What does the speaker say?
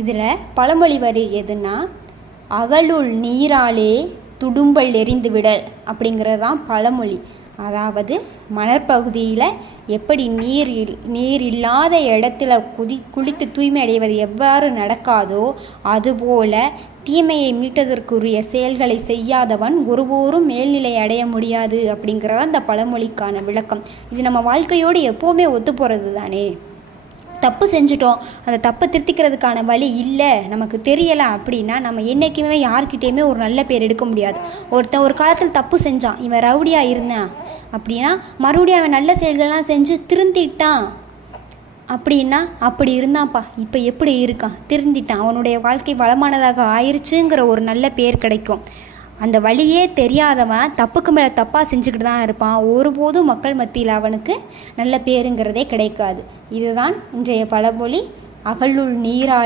இதில் பழமொழி வரி எதுன்னா அகலுள் நீராலே துடும்பல் எரிந்துவிடல் அப்படிங்கிறது தான் பழமொழி. அதாவது மணற்பகுதியில் எப்படி நீர் இல் நீர் இல்லாத இடத்துல குதி குளித்து தூய்மை அடைவது எவ்வாறு நடக்காதோ அதுபோல தீமையை மீட்டதற்குரிய செயல்களை செய்யாதவன் ஒருபோரும் மேல்நிலை அடைய முடியாது அப்படிங்கிறது அந்த பழமொழிக்கான விளக்கம். இது நம்ம வாழ்க்கையோடு எப்போவுமே ஒத்து போகிறது தானே தப்பு செஞ்சுட்டோம் அந்த தப்பை திருத்திக்கிறதுக்கான வழி இல்லை நமக்கு தெரியலை அப்படின்னா நம்ம என்றைக்குமே யார்கிட்டேயுமே ஒரு நல்ல பேர் எடுக்க முடியாது. ஒருத்தன் ஒரு காலத்தில் தப்பு செஞ்சான் இவன் ரவுடியாக இருந்தான் அப்படின்னா மறுபடியும் அவன் நல்ல செயல்கள்லாம் செஞ்சு திருந்திட்டான் அப்படின்னா அப்படி இருந்தான்ப்பா இப்போ எப்படி இருக்கான்? திருந்திட்டான். அவனுடைய வாழ்க்கை வளமானதாக ஆயிடுச்சுங்கிற ஒரு நல்ல பேர் கிடைக்கும். அந்த வழியே தெரியாதவன் தப்புக்கு மேலே தப்பாக செஞ்சுக்கிட்டு தான் இருப்பான். ஒருபோதும் மக்கள் மத்தியில் அவனுக்கு நல்ல பேருங்கிறதே கிடைக்காது. இதுதான் இன்றைய பழமொழி. அகலுள் நீரா